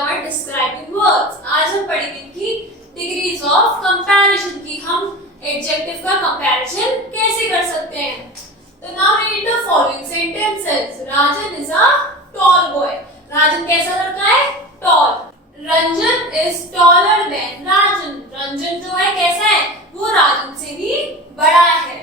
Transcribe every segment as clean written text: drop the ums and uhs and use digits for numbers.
our describing words. आज हम पढ़ेंगे कि degrees of comparison की हम adjective का comparison कैसे कर सकते हैं. तो now read the following sentences. Rajan is a tall boy. Rajan कैसा लड़का है? Tall. Ranjan is taller than Rajan. Ranjan जो है कैसा है? वो राजन से भी बड़ा है.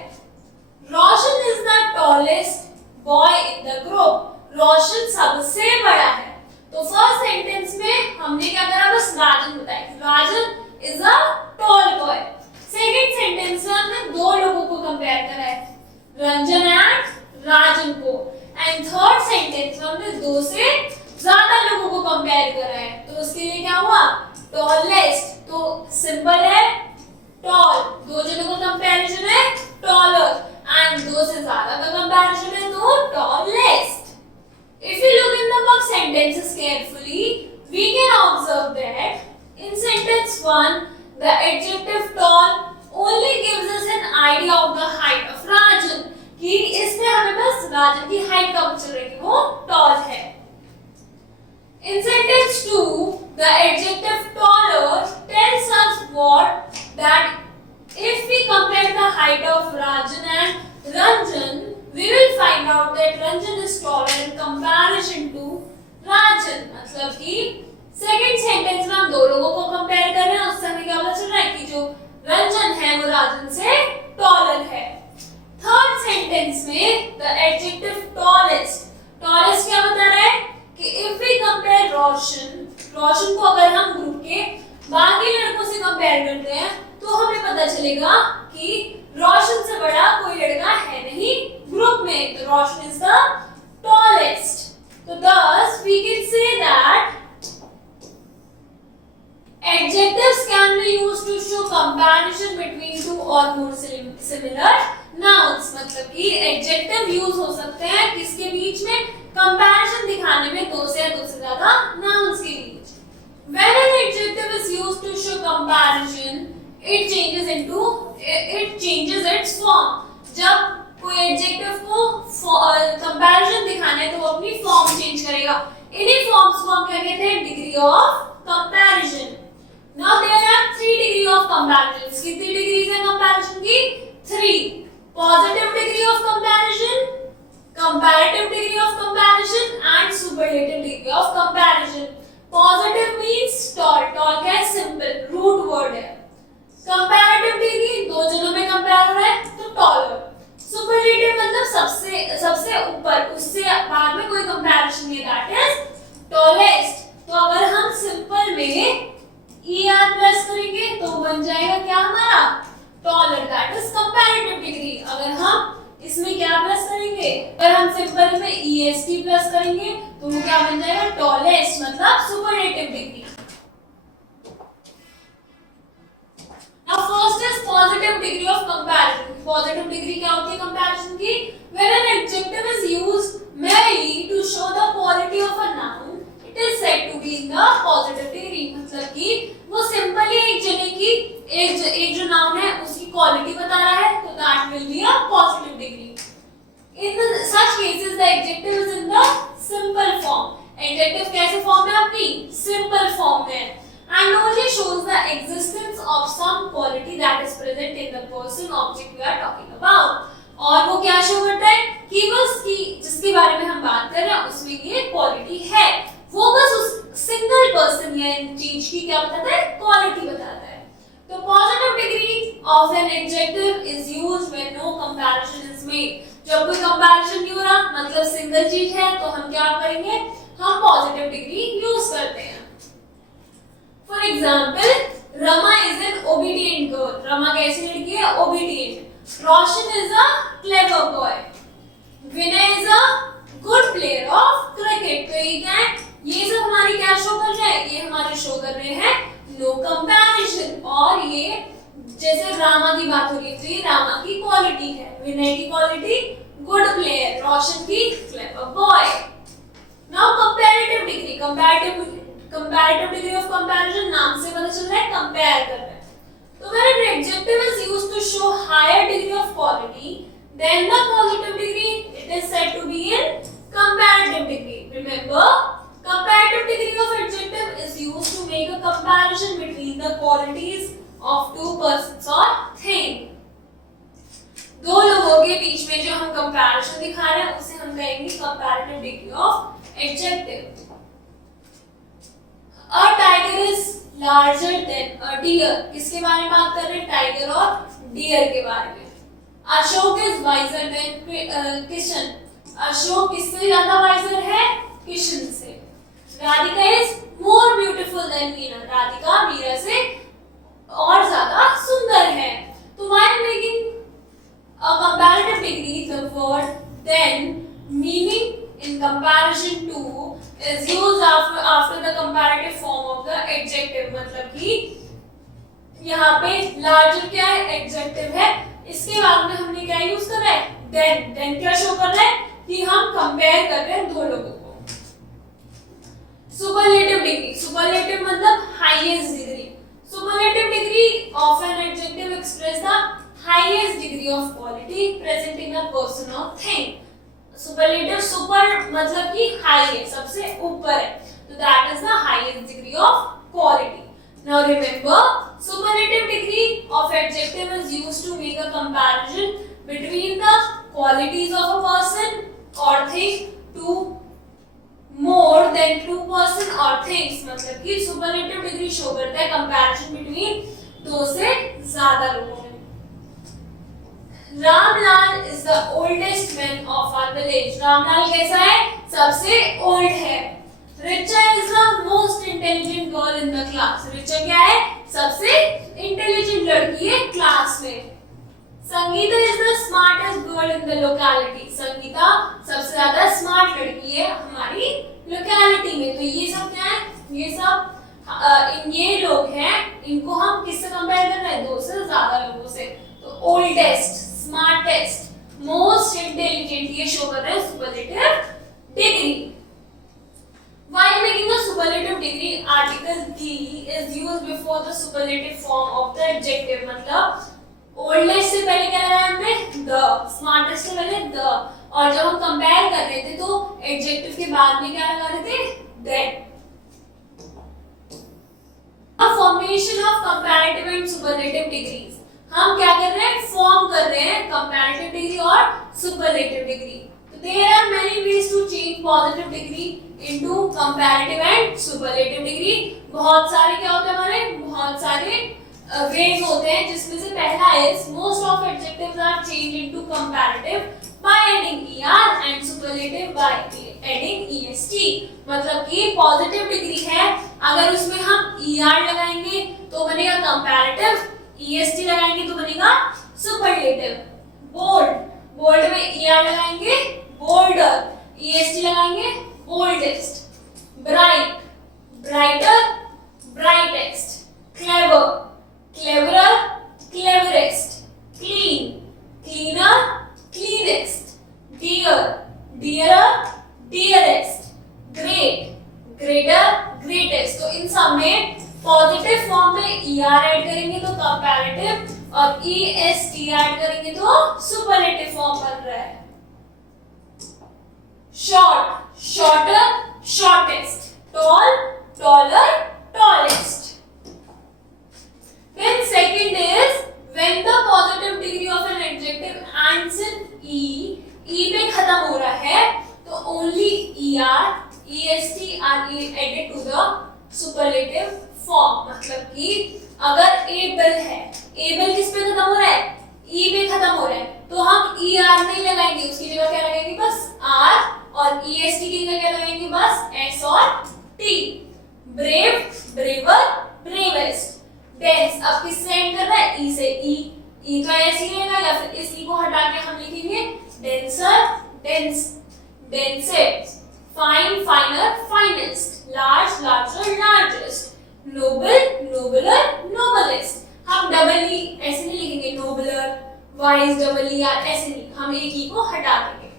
Roshan is the tallest boy in the group. रोशन सबसे बड़ा है. तो फर्स्ट सेंटेंस में हमने क्या करा, बस राजन बताया कि Rajan is a tall boy. Second sentence में हमने दो लोगों को कंपेयर करा है, रंजन एंड राजन को. एंड थर्ड सेंटेंस में हमने दो से ज्यादा लोगों को कंपेयर करा है. तो उसके लिए क्या हुआ, टॉलेस्ट. तो सिंपल है टॉल, दो जनों का कंपैरिजन है टॉलर, एंड दो से ज्यादा का कंपैरिजन है तो tallest. If you look in the box sentences carefully, we can observe that in sentence 1, the adjective tall only gives us an idea of the height of Rajan. कि इसमें हमें बस राजन की हाइट का पता चल रहा है कि वो tall है. In sentence 2, the adjective taller tells us what that if we compare the height of Rajan and Ranjan, we will find out that Ranjan is taller in comparison to Rajan. मतलब कि second sentence में हम दो लोगों को compare कर रहे हैं, उससे हमें क्या पता चल रहा है कि जो रंजन है वो राजन से टॉलर है. थर्ड सेंटेंस में द एडजेक्टिव टॉलेस्ट, टॉलेस्ट क्या बता रहा है कि इफ वी कंपेयर रोशन, रोशन को अगर हम ग्रुप के बाकी लड़कों से कंपेयर करते हैं तो हमें पता चलेगा कि रोशन से बड़ा कोई लड़का है नहीं ग्रुप में. तो रोशन इज द टॉलेस्ट. तो thus we can say that adjectives can be used to show comparison between two or more similar nouns. मतलब कि adjective use हो सकते हैं किसके बीच में, comparison दिखाने में दो से ज्यादा nouns के बीच. When an adjective is used to show comparison, it changes its form. जब कोई एडजेक्टिव को कंपैरिजन दिखाना है तो वो अपनी फॉर्म चेंज करेगा. इन्हीं फॉर्म्स को हम क्या कहते हैं, degree of comparison. Now there are 3 degree of comparison. कितनी डिग्रीज है कंपैरिजन की? 3. Positive degree of comparison, comparative degree of comparison and superlative degree of comparison. Positive means tall, tall क्या है, सिंपल रूट वर्ड है. Comparative degree दो जनों में compare हो रहा है तो टॉलर. सुपरलेटिव मतलब सबसे ऊपर, उससे बाद में कोई कंपैरिजन नहीं, दैट इज टॉलेस्ट. तो अगर हम सिंपल में er प्लस करेंगे तो बन जाएगा क्या हमारा, taller, that is comparative degree. अगर हम इसमें क्या प्लस करेंगे, अगर हम सिंपल में est प्लस करेंगे तो वो क्या बन जाएगा, टॉलेस्ट, मतलब superlative degree. Now first is positive degree of comparison. Positive degree क्या होती है comparison की? When an adjective is used merely to show the quality of a noun, it is said to be in the positive degree. मतलब कि वो simply एक जने की एक जो noun है उसकी quality बता रहा है तो that will be a positive degree. In such cases the adjective is in the simple form. Adjective कैसे form है अपनी? Simple form में. And only shows the existence of some quality that is present in the person object we are talking about. और वो क्या show करता है कि बस की जिसके बारे में हम बात कर रहे हैं उसमें ये क्वालिटी है, वो बस उस सिंगल पर्सन या चीज की क्या बताता है, क्वालिटी बताता है. तो positive degree of an adjective is used when no comparison is made. जब कोई कंपैरिजन नहीं हो रहा, मतलब सिंगल चीज है, तो हम क्या करेंगे, हम पॉजिटिव डिग्री यूज करते हैं. For example, Rama is an obedient girl. Rama कैसी लड़की है, obedient. Roshan is a clever boy. Vinay is a good player of cricket. तो ये क्या है, ये सब हमारी क्या शो कर रहे हैं, ये हमारे शो कर रहे हैं no comparison. और ये जैसे रामा की बात हो रही है तो ये रामा की क्वालिटी है, विनय की क्वालिटी गुड प्लेयर, रोशन की clever boy. Now comparative degree, comparative degree of comparison नाम से पता चल रहा है कंपेयर कर रहा है. तो when an adjective is used to show higher degree of quality then the positive degree, it is said to be in comparative degree. Remember, comparative degree of adjective is कहेंगे comparative degree of adjective. A tiger is larger than a deer, किसके बारे में बात कर रहे हैं? Tiger और dear के बारे में। Ashok is wiser than Kishan, Ashok किससे ज्यादा वाइजर है? किशन से। Radhika is more beautiful than Meena, Radhika Meera से और ज्यादा सुंदर है। तो while making a comparative degree the word than meaning in comparison to is used after the comparative form of the adjective, मतलब कि यहाँ पे larger क्या है? adjective है, इसके बाद में हमने क्या यूज कर रहा है? then क्या शो कर रहा है? कि हम कंपेयर कर रहे हैं दो लोगों को। superlative degree, superlative मतलब highest degree, superlative degree of an adjective express the highest degree of quality presenting a person or thing। Superlative super मतलब कि हाई है, सबसे ऊपर है, तो that is the highest degree of quality. Now remember, superlative degree of adjective is used to make a comparison between the qualities of a person और thing to more than two person और things, मतलब कि superlative degree show करता है comparison between दो से ज्यादा लोगों में। Ramlal is the oldest man of our village, Ramlal कैसा है? सबसे ओल्ड है। Richa is the most intelligent girl in the class, Richa क्या है? सबसे इंटेलिजेंट लड़की है क्लास में। Sangeeta is the smartest girl in the locality, Sangeeta सबसे ज्यादा स्मार्ट लड़की है हमारी लोकेलिटी में। तो ये सब क्या है? ये सब ये लोग हैं, इनको हम किससे कंपेयर कर रहे हैं? दो से ज्यादा लोगों से। तो ओल्डेस्ट, स्मार्टेस्ट, मोस्ट इंटेलिजेंट, ये शो कर रहे हैं superlative degree. While making a superlative degree, article the is used before the superlative form of the adjective, मतलब oldest से पहले क्या लगाया हमने? the, smartest से पहले the, और जब हम कंपेयर कर रहे थे तो एडजेक्टिव के बाद में क्या लगा रहे थे? that। A formation of comparative and superlative degrees, हम क्या कर रहे हैं? फॉर्म कर रहे हैं कंपैरेटिव डिग्री और सुपरलेटिव डिग्री। तो there are many ways to change positive degree into comparative and superlative degree. बहुत सारे क्या होते हैं हमारे? बहुत सारे वेज होते हैं, जिसमें से पहला is most of adjectives are changed into comparative by adding er and superlative by adding est, मतलब कि पॉजिटिव डिग्री है, अगर उसमें हम er लगाएंगे तो बनेगा कंपैरेटिव, est लगाएंगे तो बनेगा सुपरलेटिव। बोल्ड, बोल्ड में er लगाएंगे बोल्डर, est लगाएंगे boldest. Bright, brighter, brightest. Clever, cleverer, cleverest. Clean, cleaner, cleanest. Dear, dearer, dearest. Great, greater, greatest. तो इन सब में पॉजिटिव फॉर्म में er ऐड करेंगे तो कंपैरेटिव, और est ऐड करेंगे तो सुपरलेटिव फॉर्म बन रहा है। Short, shorter, shortest. Tall, taller, tallest. Then second is when the positive degree of an adjective ends in e पे खत्म हो रहा है तो only er, est are added to the superlative form, मतलब कि अगर able है, able किस पे खत्म हो रहा है? e पे खत्म हो रहा है, तो हम er नहीं लगाएंगे, उसकी जगह क्या लगाएंगे? बस r, और est की जगह क्या लगाएंगे? बस s और t। Brave, braver, bravest. Dense, अब किससे एंड कर रहा है? ई से। ई तो ऐसे ही रहेगा, या फिर इस ई को हटा के हम लिखेंगे denser, dense, densest. Fine, finer, finest. Large, larger, largest. Noble, nobler, noblest. हम डबल ई ऐसे नहीं लिखेंगे, nobler, wise, double E R ऐसे नहीं, हम एक ई को हटा देंगे।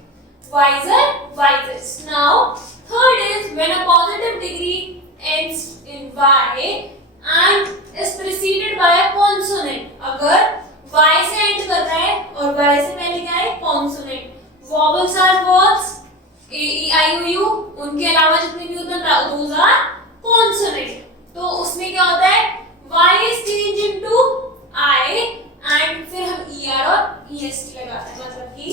Wiser, wisest. Now third is when a positive degree ends in y and is preceded by a consonant, अगर y से end कर रहा है और y से पहले क्या है? consonant। vowels are words a e i o u, उनके अलावा जितने भी होते हैं those are consonant। तो उसमें क्या होता है? y is changed into i and फिर हम er और est लगाते हैं, मतलब कि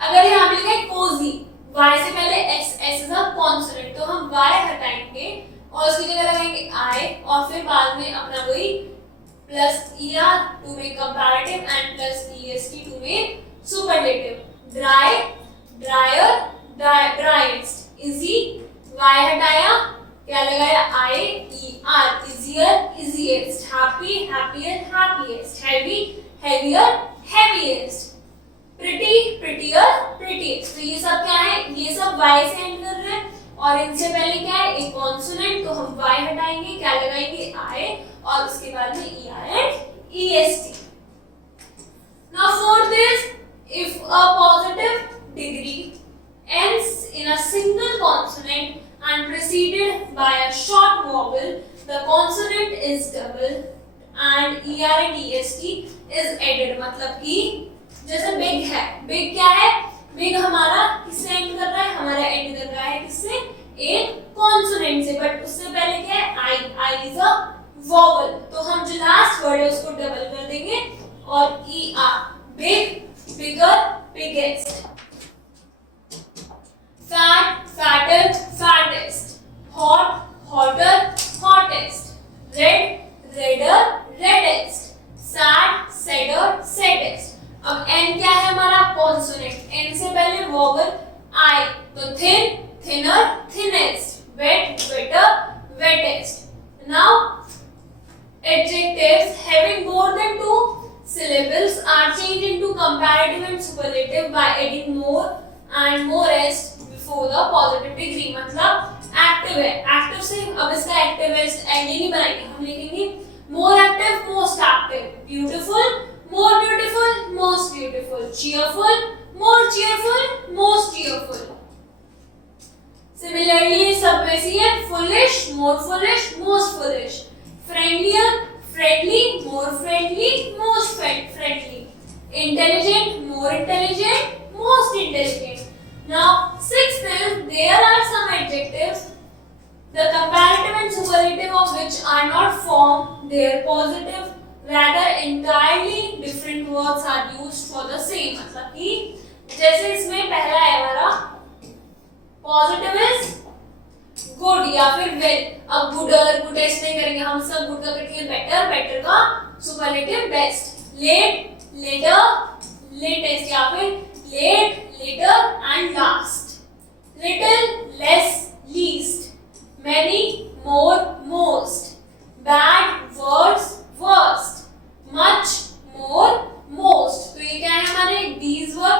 अगर यहाँ पे लिखा है कोजी, y से पहले s इज अ कॉन्सोनेंट, तो हम y हटाएंगे और उसकी जगह लगाएंगे I और फिर बाद में अपना वही plus er to make comparative and plus est to make superlative. Dry, drier, driest, easy, y हटाया, क्या लगाया I er, easier, easiest, happy, happier, happiest, heavy, heavier, heaviest, pretty, prettier, prettiest। तो ये सब क्या है, ये सब y से एंड कर रहे हैं और इनसे पहले क्या है एक कॉन्सोनेंट, तो हम y हटाएंगे, क्या लगाएंगे I और उसके बाद में er and est। Now fourth is, if a positive degree ends in a single consonant and preceded by a short vowel, the consonant is double and er and est is added। मतलब कि जैसे big है, big क्या है, big हमारा किससे and कर रहा है, हमारा एंड कर रहा है किससे, एक कॉन्सोनेंट से, बट उससे पहले क्या है I is a vowel, तो हम जो लास्ट वर्ड है उसको डबल कर देंगे और er, big, bigger, biggest, fat, fatter, fattest, hot, hotter, hottest, red, redder, reddest, sad, sadder, saddest। अब n क्या है हमारा कॉन्सोनेंट, n से पहले वोवल I, तो thin, thinner, thinnest, wet, wetter, wettest। Now adjectives having more than two syllables are changed into comparative and superlative by adding more and morest before the positive degree। मतलब active है, active से अब इसका एक्टिवेस्ट and नहीं बनाएंगे, हम लिखेंगे more active, most active, beautiful, more beautiful, most beautiful, cheerful, more cheerful, most cheerful। Similarly सब वैसी है, foolish, more foolish, most foolish, friendlier, friendly, more friendly, most friendly, intelligent, more intelligent, most intelligent। Now sixth is, there are some adjectives the comparative and superlative of which are not formed their positive, rather entirely different words are used for the same। मतलब कि जैसे इसमें पहला है हमारा positive is good या फिर well, अब गुडर, गुडेस्ट नहीं करेंगे हम, सब गुड का करेंगे बेटर, बेटर का superlative best, late, later, latest या फिर late, latter and last, little, less, least, many, more, most, bad, worse, worst, much, more, most। तो ये क्या है हमारे these were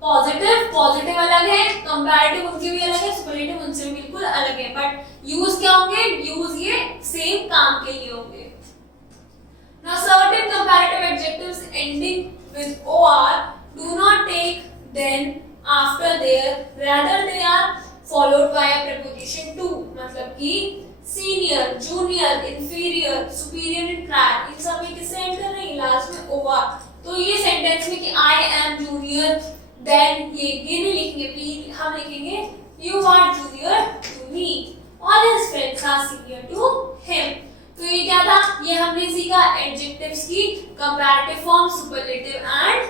पॉजिटिव, पॉजिटिव अलग है, कंपैरेटिव उनके भी अलग है, सुपरलेटिव उनसे भी बिल्कुल अलग है, बट यूज क्या होंगे, यूज ये सेम काम के लिए होंगे। Now certain comparative adjectives ending with or do not take then after their, rather they are followed by a preposition to। मतलब कि senior, junior, inferior, superior and prior, इन सब में किससे एंड कर रहे हैं, लास्ट में ओवर। तो ये सेंटेंस में कि आई एम जूनियर देन ये नहीं लिखेंगे, प्लीज हम लिखेंगे you are junior to me और his friends are senior to him. तो ये क्या था, ये हमने सीखा एडजेक्टिव्स की comparative form, superlative and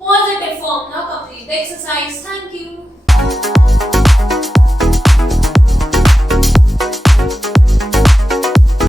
positive form. Now complete the exercise. Thank you.